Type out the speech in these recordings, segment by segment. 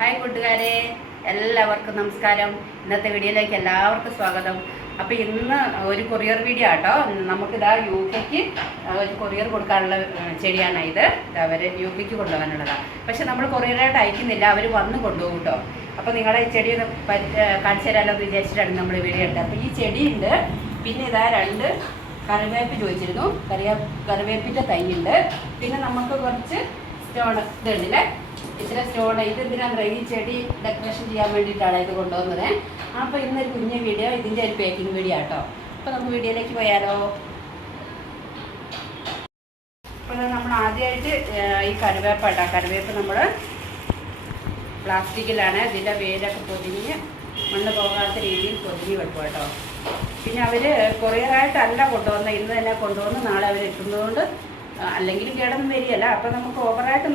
Hi കൂട്ടുകാരെ, എല്ലാവർക്കും നമസ്കാരം. ഇന്നത്തെ വീഡിയോയിലേക്ക് എല്ലാവർക്കും സ്വാഗതം. അപ്പോൾ ഇന്ന് ഒരു കൊറിയർ വീഡിയോ ആട്ടോ. നമുക്കിതാ UK-ക്ക് ഒരു കൊറിയർ കൊടുക്കാനുള്ള ചെടിയാണ് ഇത്. അവർ UK-ക്ക് കൊണ്ടുപോകാനുള്ളതാണ്. പക്ഷെ നമ്മൾ കൊറിയറായിട്ട് അയക്കുന്നില്ല, അവർ വന്ന് കൊണ്ടുപോകും കേട്ടോ. അപ്പോൾ നിങ്ങളെ ഈ ചെടി ഒന്ന് കാണിച്ചു തരാമല്ലോ എന്ന് വിചാരിച്ചിട്ടാണ് നമ്മൾ വീഡിയോ എടുത്തത്. അപ്പോൾ ഈ ചെടിയുണ്ട്, പിന്നെ ഇതാ 2 കറിവേപ്പ് ചോദിച്ചിരുന്നു, കറിവേപ്പിൻ്റെ തൈയുണ്ട്. പിന്നെ നമുക്ക് കുറച്ച് സ്റ്റോൺ ഇതുണ്ടല്ലേ, ഇച്ചിരി സ്റ്റോൺ. ഇത് എന്തിനാണ് ഈ ചെടി ഡെക്കറേഷൻ ചെയ്യാൻ വേണ്ടിയിട്ടാണ് ഇത് കൊണ്ടുവന്നത്. അപ്പോൾ ഇന്നൊരു കുഞ്ഞു വീഡിയോ, ഇതിൻ്റെ ഒരു പേക്കിംഗ് വീഡിയോ ആട്ടോ. അപ്പോൾ നമുക്ക് വീഡിയോയിലേക്ക് പോയാലോ. അപ്പോൾ നമ്മൾ ആദ്യമായിട്ട് ഈ കറിവേപ്പാട്ടോ. കറിവേപ്പ് നമ്മൾ പ്ലാസ്റ്റിക്കിലാണ്, ഇതിൻ്റെ വേരൊക്കെ പൊതിഞ്ഞ് മണ്ണ് പോകാത്ത രീതിയിൽ പൊതിഞ്ഞ് വെക്കും കേട്ടോ. പിന്നെ അവർ കൊറിയറായിട്ടല്ല കൊണ്ടുവന്നത്, ഇന്ന് തന്നെ കൊണ്ടുവന്ന് നാളെ അവർ എത്തുന്നതുകൊണ്ട് അല്ലെങ്കിൽ കേടൊന്നും വരികയല്ല. അപ്പോൾ നമുക്ക് ഓവറായിട്ട്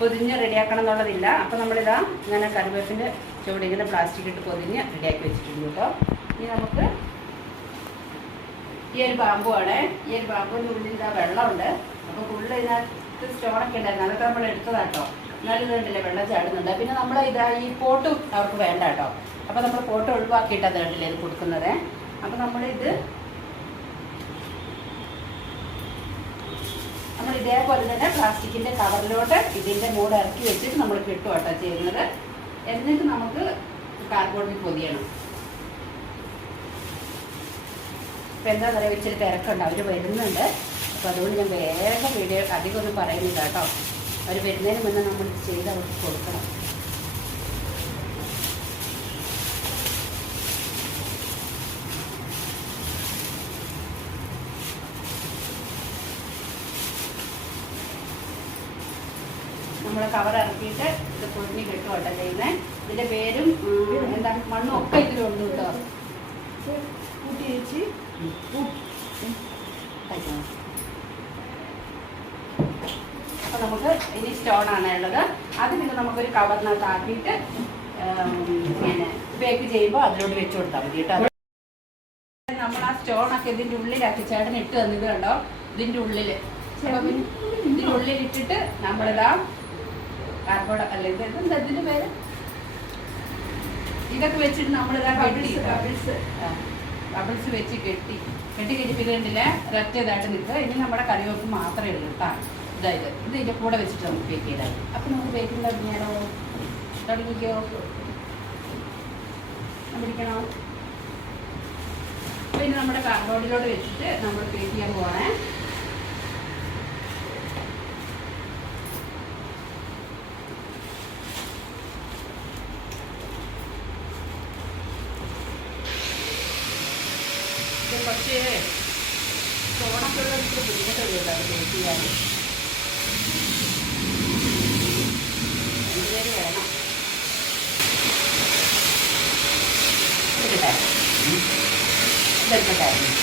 പൊതിഞ്ഞ് റെഡിയാക്കണം എന്നുള്ളതില്ല. അപ്പോൾ നമ്മളിതാ ഇങ്ങനെ കറിവേപ്പിൻ്റെ ചുവട് ഇങ്ങനെ പ്ലാസ്റ്റിക് ഇട്ട് പൊതിഞ്ഞ് റെഡിയാക്കി വെച്ചിട്ടുണ്ട് കേട്ടോ. ഇനി നമുക്ക് ഈ ഒരു ബാമ്പു ആണ്. ഈ ഒരു ബാമ്പുവിൻ്റെ ഉള്ളിൽ ഇതാ വെള്ളമുണ്ട്. അപ്പോൾ ഫുള്ള് ഇതിനകത്ത് സ്റ്റോണൊക്കെ ഉണ്ടായിരുന്നു, അതൊക്കെ നമ്മൾ എടുത്തതാട്ടോ. എന്നാലും ഇതുണ്ടല്ലേ വെള്ളം ചാടുന്നുണ്ട്. പിന്നെ നമ്മൾ ഇതാ ഈ പോട്ട് അവർക്ക് വേണ്ട കേട്ടോ. അപ്പോൾ നമ്മൾ പോട്ട് ഒഴിവാക്കിയിട്ടാണ് കണ്ടില്ലേ ഇത് കൊടുക്കുന്നത്. അപ്പോൾ നമ്മളിത് നമ്മൾ ഇതേപോലെ തന്നെ പ്ലാസ്റ്റിക്കിൻ്റെ കവറിലോട്ട് ഇതിൻ്റെ മൂട് ഇറക്കി വെച്ചിട്ട് നമ്മൾ കിട്ടും കേട്ടോ ചെയ്യുന്നത്. എന്നിട്ട് നമുക്ക് കാർഡ്ബോർഡിൽ പൊതിയണം. ഇപ്പം എന്താ പറയുക, ഇച്ചിരി തിരക്കുണ്ട്, അവർ വരുന്നുണ്ട്. അപ്പോൾ അതുകൊണ്ട് ഞാൻ വേഗം വീഡിയോ അധികമൊന്നും പറയുന്നില്ല കേട്ടോ. അവർ വരുന്നതിന് മുന്നേ നമ്മൾ ചെയ്ത് അവർക്ക് കൊടുക്കണം. നമ്മൾ കവർ ഇറക്കിയിട്ട് ഇത് പൊതിഞ്ഞ് കിട്ടും കേട്ടോ ചെയ്യുന്നത്. ഇതിൻ്റെ പേരും എന്താ മണ്ണും ഒക്കെ ഇതിലുണ്ട് കേട്ടോ. കൂട്ടി വെച്ച് അപ്പോൾ നമുക്ക് ഇനി സ്റ്റോണാണ് ഉള്ളത്. അത് പിന്നെ നമുക്കൊരു കവറിനകത്ത് ആക്കിയിട്ട് പിന്നെ ബേക്ക് ചെയ്യുമ്പോൾ അതിലോട്ട് വെച്ച് കൊടുത്താൽ മതി കേട്ടോ. നമ്മൾ ആ സ്റ്റോണൊക്കെ ഇതിൻ്റെ ഉള്ളിലാക്കി ചേട്ടൻ ഇട്ട് തന്നത് കണ്ടോ, ഇതിൻ്റെ ഉള്ളിൽ. അപ്പോൾ പിന്നെ ഇതിൻ്റെ ഉള്ളിലിട്ടിട്ട് നമ്മളിതാ കാർഡ്ബോർഡ് അല്ല ഇത് എന്താ ഇതിൻ്റെ പേര്, ഇതൊക്കെ വെച്ചിട്ട് നമ്മളിതാ കെട്ടി ബബിൾസ് വെച്ച് കെട്ടി കഴിഞ്ഞിട്ടില്ല ഒരൊറ്റ ഇതായിട്ട് നിൽക്കുക. ഇനി നമ്മുടെ കറിവേപ്പ് മാത്രമേ ഉള്ളൂ കേട്ടോ. ഇതായത് ഇത് ഇതിൻ്റെ കൂടെ വെച്ചിട്ട് നമുക്ക് ബേക്ക് ചെയ്താൽ. അപ്പോൾ നമുക്ക് ബേക്കിംഗ് തുടങ്ങിയാലോ. തുടങ്ങിക്കോ, പിടിക്കണോ. അപ്പോൾ ഇനി നമ്മുടെ കാർഡ്ബോർഡിലോട്ട് വെച്ചിട്ട് നമ്മൾ ബേക്ക് ചെയ്യാൻ പോകണേ. കുറച്ച് ചോണൊക്കെ ഉള്ള ഇച്ചിരി ബുദ്ധിമുട്ടുള്ളൂ അത് ബേക്ക് ചെയ്യാൻ. എന്തുപേര് വേണം ഇതെടുക്കട്ടായിരുന്നു.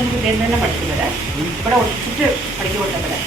നമുക്ക് ഇതിൽ തന്നെ പഠിക്കുന്നത് ഇവിടെ ഒളിച്ചിട്ട് പഠിക്ക് കൊടുത്തത്.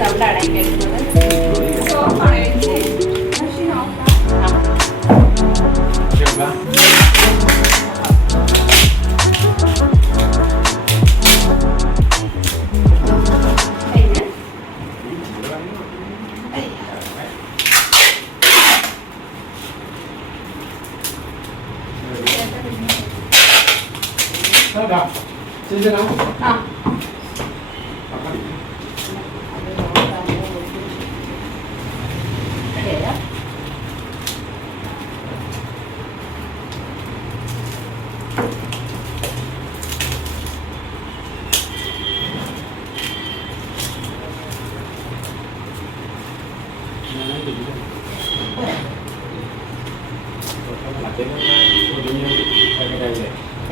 സൗണ്ടാണ് ആ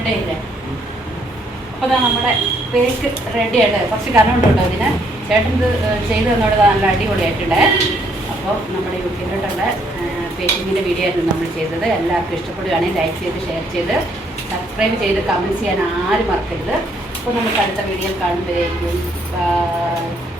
ഇടയില്ലേ. അപ്പോൾ അതാ നമ്മുടെ പേക്ക് റെഡിയായിട്ട് കുറച്ച് കനമുണ്ട് കേട്ടോ അതിന്. ചേട്ടൻ ഇത് ചെയ്ത് തന്നോട് നല്ല അടിപൊളിയായിട്ടുണ്ട്. അപ്പോൾ നമ്മുടെ യൂട്യൂബിലോട്ടുള്ള പേക്കിങ്ങിൻ്റെ വീഡിയോ ആയിരുന്നു നമ്മൾ ചെയ്തത്. എല്ലാവർക്കും ഇഷ്ടപ്പെടുകയാണെങ്കിൽ ലൈക്ക് ചെയ്ത് ഷെയർ ചെയ്ത് സബ്സ്ക്രൈബ് ചെയ്ത് കമൻറ്റ് ചെയ്യാൻ ആരും മറക്കരുത്. അപ്പോൾ നമുക്ക് അടുത്ത വീഡിയോയിൽ കാണുമ്പോഴേക്കും ബൈ.